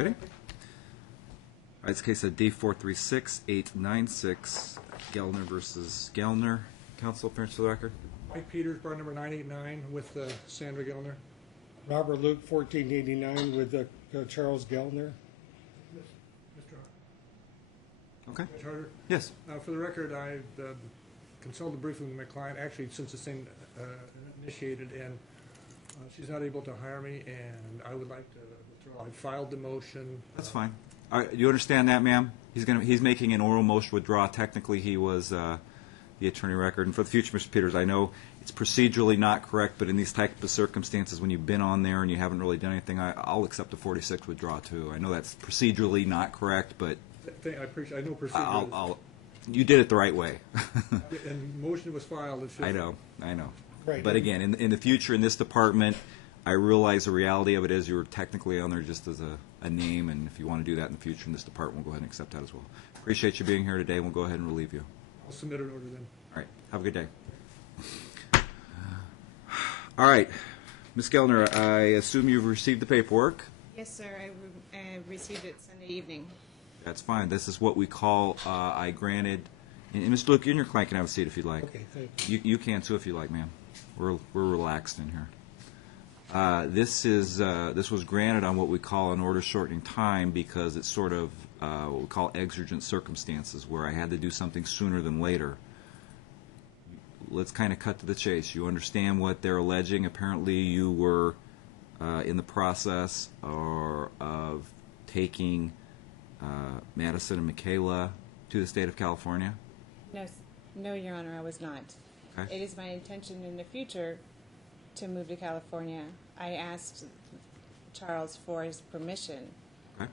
Ready? All right, it's a case of D436896, Gellner versus Gellner. Counsel, appearance for the record. Mike Peters, bar number 989 with Sandra Gellner. Robert Luke, 1489 with Charles Gellner. Mr. Okay. Judge Harder. Yes. For the record, I've consulted briefly with my client, actually since this thing initiated, and she's not able to hire me, and I would like to withdraw. I filed the motion. That's fine. All right, you understand that, ma'am? He's making an oral motion to withdraw. Technically, he was the attorney record. And for the future, Mr. Peters, I know it's procedurally not correct, but in these type of circumstances, when you've been on there and you haven't really done anything, I'll accept a 46 withdraw too. I know that's procedurally not correct, but I appreciate. I know procedure. You did it the right way. And motion was filed. I know. Right. But again, in the future, in this department, I realize the reality of it is you're technically on there just as a name, and if you want to do that in the future in this department, we'll go ahead and accept that as well. Appreciate you being here today, and we'll go ahead and relieve you. I'll submit an order then. All right. Have a good day. All right. Ms. Gellner, I assume you've received the paperwork. Yes, sir. I received it Sunday evening. That's fine. This is what we call I granted. And Mr. Luke, you and your client can have a seat if you'd like. Okay, thank you. You can too if you like, ma'am. We're relaxed in here. This was granted on what we call an order shortening time because it's sort of what we call exigent circumstances where I had to do something sooner than later. Let's kind of cut to the chase. You understand what they're alleging. Apparently you were in the process of taking Madison and Michaela to the state of California? No, Your Honor, I was not. Okay. It is my intention in the future to move to California. I asked Charles for his permission, Okay.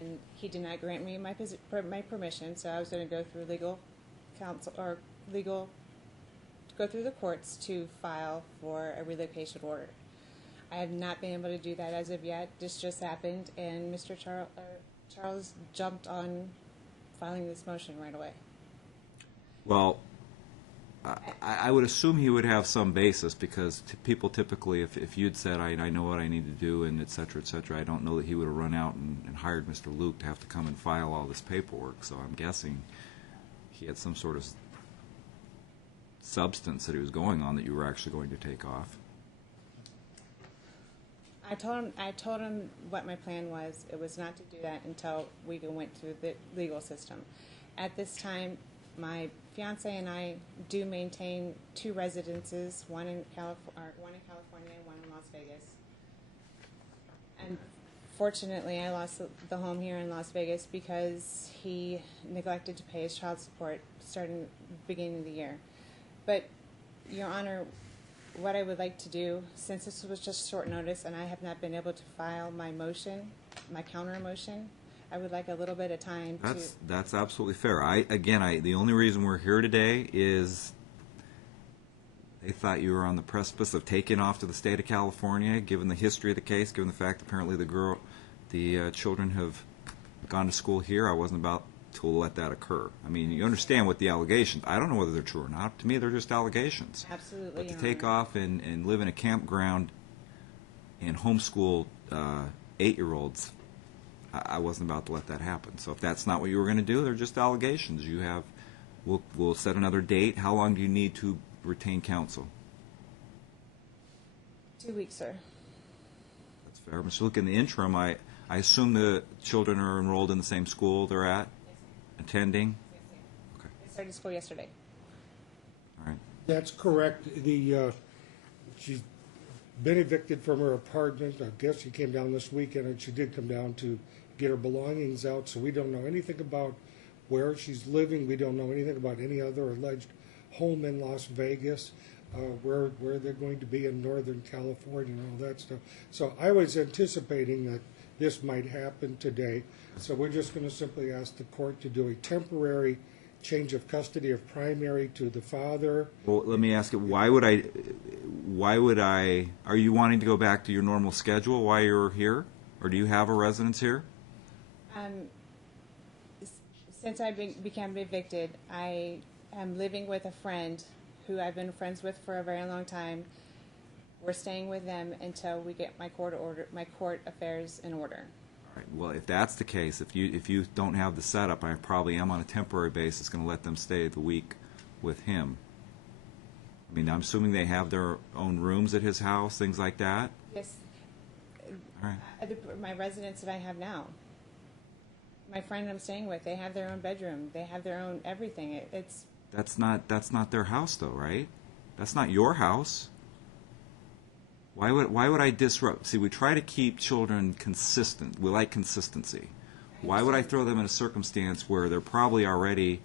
and he did not grant me my permission, so I was going to go through legal counsel or go through the courts to file for a relocation order. I have not been able to do that as of yet. This just happened, and Mr. Charles jumped on filing this motion right away. Well, I would assume he would have some basis because people typically, if you'd said, I know what I need to do and et cetera, I don't know that he would have run out and hired Mr. Luke to have to come and file all this paperwork. So I'm guessing he had some sort of substance that he was going on that you were actually going to take off. I told him what my plan was. It was not to do that until we went through the legal system. At this time, my fiance and I do maintain two residences, one in California and one in Las Vegas. And fortunately, I lost the home here in Las Vegas because he neglected to pay his child support starting the beginning of the year. But, Your Honor, what I would like to do, since this was just short notice and I have not been able to file my motion, my counter motion, I would like a little bit of time to... That's absolutely fair. The only reason we're here today is they thought you were on the precipice of taking off to the state of California, given the history of the case, given the fact apparently the children have gone to school here. I wasn't about to let that occur. I mean, you understand what the allegations, I don't know whether they're true or not. To me, they're just allegations. Absolutely, But to Your take Honor. off and live in a campground and homeschool 8-year-olds, I wasn't about to let that happen. So if that's not what you were going to do, they're just allegations. We'll set another date. How long do you need to retain counsel? 2 weeks, sir. That's fair. Mr. Luke, in the interim, I assume the children are enrolled in the same school they're at? Attending? Yes, sir. Okay. They started school yesterday. All right. That's correct. She's been evicted from her apartment. I guess she came down this weekend, and she did come down to get her belongings out, so we don't know anything about where she's living. We don't know anything about any other alleged home in Las Vegas, where they're going to be in Northern California and all that stuff. So I was anticipating that this might happen today. So we're just going to simply ask the court to do a temporary change of custody of primary to the father. Well, let me ask you, why would I, are you wanting to go back to your normal schedule while you're here? Or do you have a residence here? Since I became evicted, I am living with a friend who I've been friends with for a very long time. We're staying with them until we get my court affairs in order. Right. Well, if that's the case, if you don't have the setup, I probably am on a temporary basis going to let them stay the week with him. I mean, I'm assuming they have their own rooms at his house, things like that. Yes. All right. My residents that I have now, my friend I'm staying with, they have their own bedroom. They have their own everything. It's That's not their house, though, right? That's not your house. Why would I disrupt? See, we try to keep children consistent. We like consistency. Why would I throw them in a circumstance where they're probably already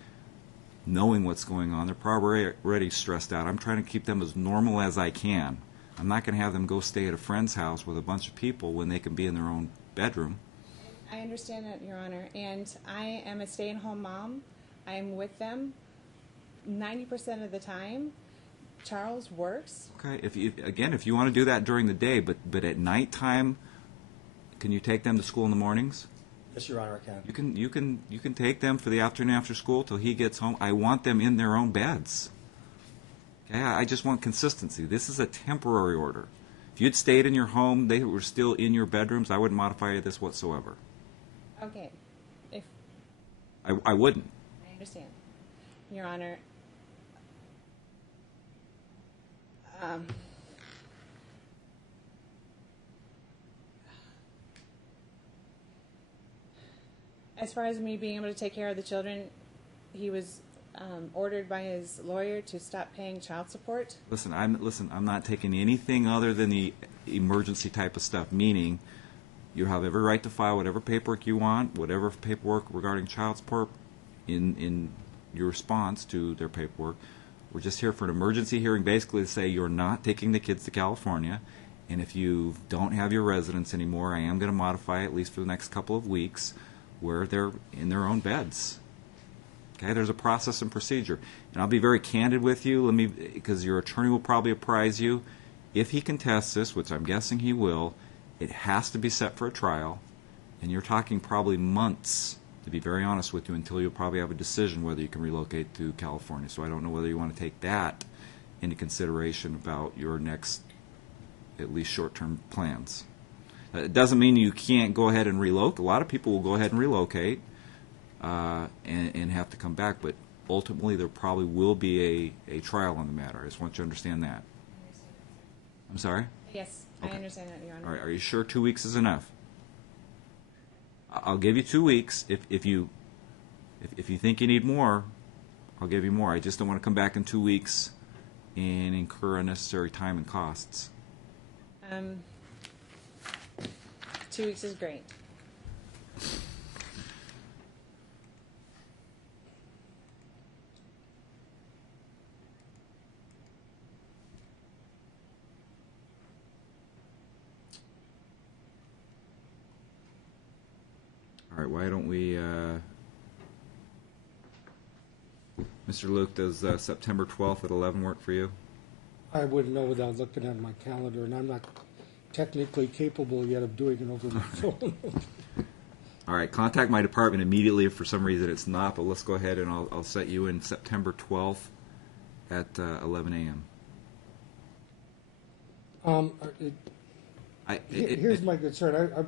knowing what's going on? They're probably already stressed out. I'm trying to keep them as normal as I can. I'm not going to have them go stay at a friend's house with a bunch of people when they can be in their own bedroom. I understand that, Your Honor, and I am a stay-at-home mom. I am with them 90% of the time. Charles works. Okay. If you want to do that during the day, but at nighttime, can you take them to school in the mornings? Yes, Your Honor, I can. You can take them for the afternoon after school till he gets home. I want them in their own beds. Okay. I just want consistency. This is a temporary order. If you'd stayed in your home, they were still in your bedrooms, I wouldn't modify this whatsoever. Okay. If I wouldn't. I understand, Your Honor. As far as me being able to take care of the children, he was ordered by his lawyer to stop paying child support. Listen, I'm not taking anything other than the emergency type of stuff, meaning you have every right to file whatever paperwork you want, whatever paperwork regarding child support in your response to their paperwork. We're just here for an emergency hearing, basically to say you're not taking the kids to California, and if you don't have your residence anymore, I am going to modify it, at least for the next couple of weeks, where they're in their own beds. Okay, there's a process and procedure. And I'll be very candid with you, because your attorney will probably apprise you. If he contests this, which I'm guessing he will, it has to be set for a trial, and you're talking probably months, to be very honest with you, until you'll probably have a decision whether you can relocate to California. So I don't know whether you want to take that into consideration about your next, at least short-term plans. It doesn't mean you can't go ahead and relocate. A lot of people will go ahead and relocate and have to come back, but ultimately there probably will be a trial on the matter. I just want you to understand that. I'm sorry? Yes, Okay. I understand that, Your Honor. All right, are you sure 2 weeks is enough? I'll give you 2 weeks. If you think you need more, I'll give you more. I just don't want to come back in 2 weeks and incur unnecessary time and costs. 2 weeks is great. All right, why don't we, Mr. Luke, does September 12th at 11 work for you? I wouldn't know without looking at my calendar, and I'm not technically capable yet of doing it over the phone. All right, contact my department immediately if for some reason it's not, but let's go ahead and I'll set you in September 12th at 11 a.m. Here's my concern.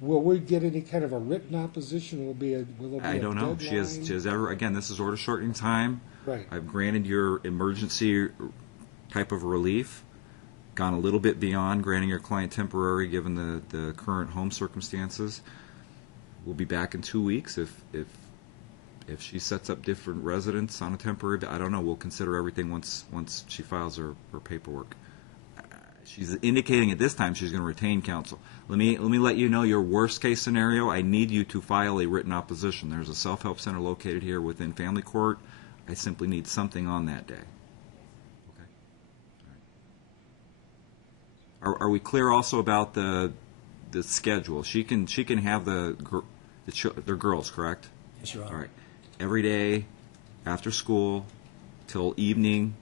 Will we get any kind of a written opposition? Will there be I don't know. She has again, this is order shortening time. Right. I've granted your emergency type of relief, gone a little bit beyond granting your client temporary given the current home circumstances. We'll be back in 2 weeks if she sets up different residence on a temporary. I don't know. We'll consider everything once she files her paperwork. She's indicating at this time she's going to retain counsel. Let me let you know your worst case scenario. I need you to file a written opposition. There's a self-help center located here within family court. I simply need something on that day. Okay. All right. Are we clear also about the schedule? She can have they're girls, correct? Yes, Your Honor. All right. Every day after school till evening.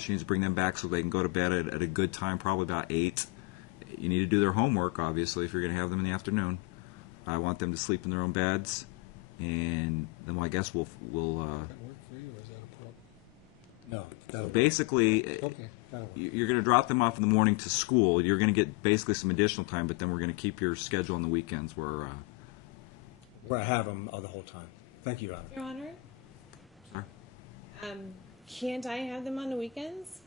She needs to bring them back so they can go to bed at a good time, probably about 8. You need to do their homework, obviously, if you're going to have them in the afternoon. I want them to sleep in their own beds, and then I guess we'll Does that work for you, or is that a problem? No, that'll be, Basically, Okay, that'll work. you're going to drop them off in the morning to school. You're going to get basically some additional time, but then we're going to keep your schedule on the weekends where. where I have them the whole time. Thank you, Your Honor. Your Honor, Sorry? can't I have them on the weekends?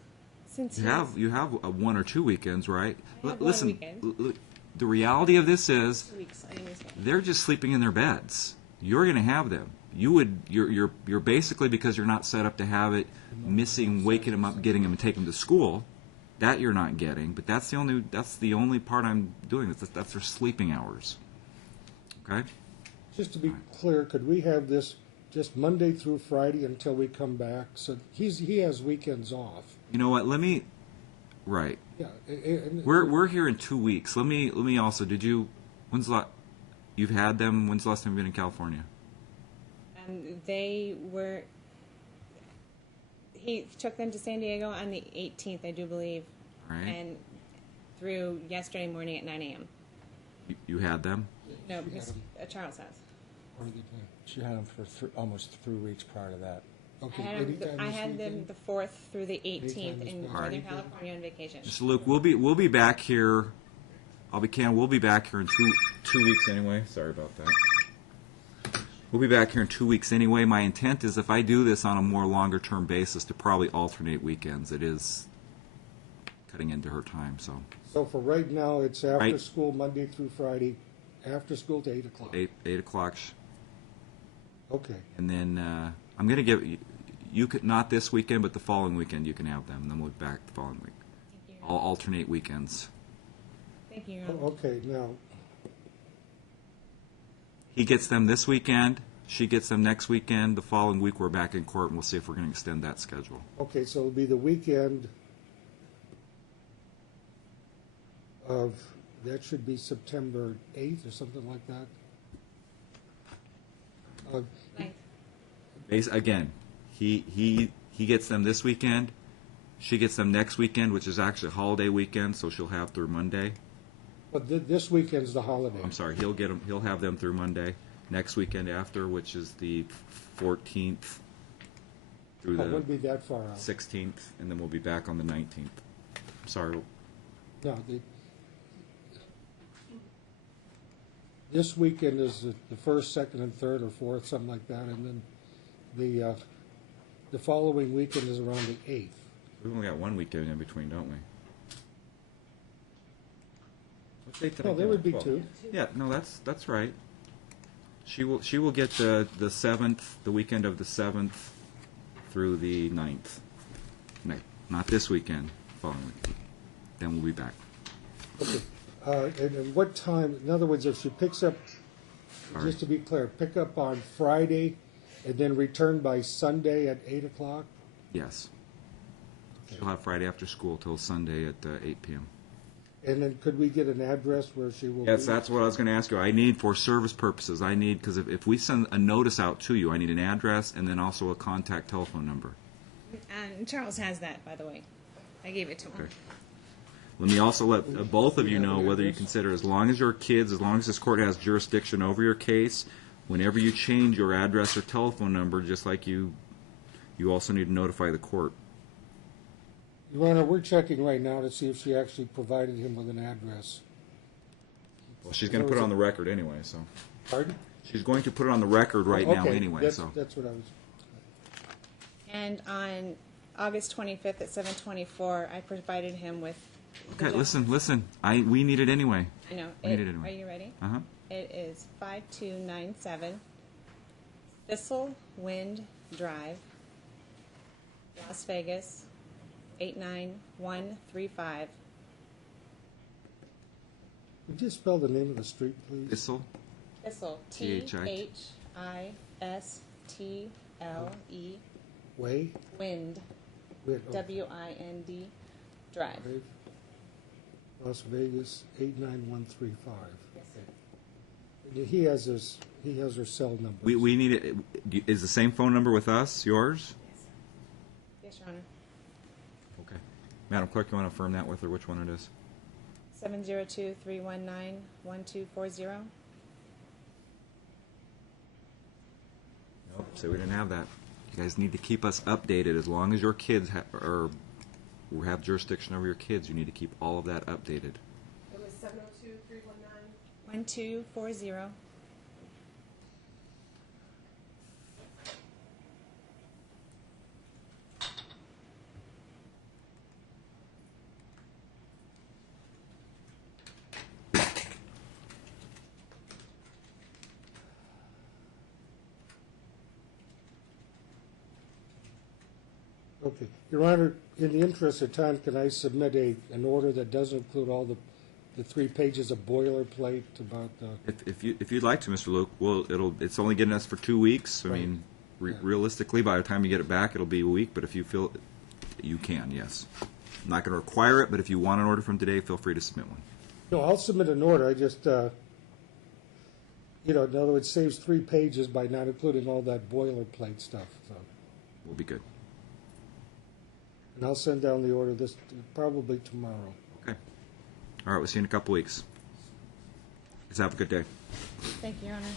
Since You have 1 or 2 weekends, right? I have one Listen, weekend. The reality of this is 2 weeks. I understand. they're just sleeping in their beds. You're going to have them. You're basically, because you're not set up to have it, missing waking them up, getting them, and taking them to school. That you're not getting, but that's the only part I'm doing. That's their sleeping hours. Okay. Just to be clear, could we have this just Monday through Friday until we come back? So he has weekends off. You know what? Right. Yeah. We're here in 2 weeks. Let me also. You've had them. When's the last time you've been in California? They were. He took them to San Diego on the 18th, I do believe, Right. and through yesterday morning at 9 a.m. You had them. No, because Charles has. Or the plan. She had them for almost 3 weeks prior to that. Okay. I had them the 4th through the 18th Anytime in this Northern Alright. California on vacation. Just Luke, we'll be back here. I'll be Ken. We'll be back here in two weeks anyway. Sorry about that. We'll be back here in 2 weeks anyway. My intent is, if I do this on a more longer term basis, to probably alternate weekends. It is cutting into her time, so So for right now, it's after Right. school, Monday through Friday, after school to 8 o'clock. 8 o'clock, Okay. and then I'm going to give you could not this weekend, but the following weekend you can have them. And then we'll be back the following week. Thank you. I'll alternate weekends. Thank you, Your Honor. Okay, now, He gets them this weekend. She gets them next weekend. The following week we're back in court, and we'll see if we're going to extend that schedule. okay, so it'll be the weekend of, that should be September 8th or something like that. Ninth. Again, he gets them this weekend. She gets them next weekend, which is actually a holiday weekend, so she'll have through Monday. But this weekend's the holiday. I'm sorry, he'll get them. He'll have them through Monday. Next weekend after, which is the 14th through Oh, it wouldn't the be that far out. 16th, and then we'll be back on the 19th. Sorry. No, this weekend is the first, second, and third, or fourth, something like that, and then the following weekend is around the 8th. We've only got one weekend in between, don't we? What date did I No, there give would be her? 12. two. Yeah, no, that's right. She will get the 7th, the weekend of the 7th through the 9th. No, not this weekend, following week. Then we'll be back. Okay. And what time, in other words, if she picks up, All just to be clear, pick up on Friday and then return by Sunday at 8 o'clock? Yes. She'll have Friday after school till Sunday at 8 p.m. And then could we get an address where she will Yes, be? that's what I was going to ask you. I need, for service purposes, because if we send a notice out to you, I need an address and then also a contact telephone number. And Charles has that, by the way. I gave it to him. Okay. Let me also let both of you know whether you consider, as long as your kids, as long as this court has jurisdiction over your case, whenever you change your address or telephone number, just like you also need to notify the court. Your Honor, we're checking right now to see if she actually provided him with an address. Well, she's going to put it on the record anyway, so. Pardon? She's going to put it on the record right now Okay, anyway, that's- so. That's what I was, And on August 25th at 7:24, I provided him with. the Okay, listen. We need it anyway. I know. We need it anyway. Are you ready? Uh-huh. It is 5297 Thistle Wind Drive, Las Vegas, 89135. could you spell the name of the street, please? Thistle? Thistle, T-H-I. T-H-I-S-T-L-E, Way? Wind, Wait, oh, W-I-N-D, Drive. Drive, Las Vegas, 89135. He has her cell number. We need it. Is the same phone number with us, yours? Yes, Your Honor. Okay. Madam Clerk, you want to affirm that with her, which one it is? 702-319-1240. Nope, say we didn't have that. You guys need to keep us updated. As long as your kids have jurisdiction over your kids, you need to keep all of that updated. It was 702-319. 1240. Okay. Your Honor, in the interest of time, can I submit an order that does include all the 3 pages of boilerplate about the... If you'd like to, Mr. Luke, well, it's only getting us for 2 weeks. I Right. mean, Yeah. realistically, by the time you get it back, it'll be a week. But if you feel you can, yes. I'm not going to require it, but if you want an order from today, feel free to submit one. No, I'll submit an order. I just, in other words, saves 3 pages by not including all that boilerplate stuff. So. We'll be good. And I'll send down the order probably tomorrow. Okay. All right. We'll see you in a couple weeks. Guys, have a good day. Thank you, Your Honor.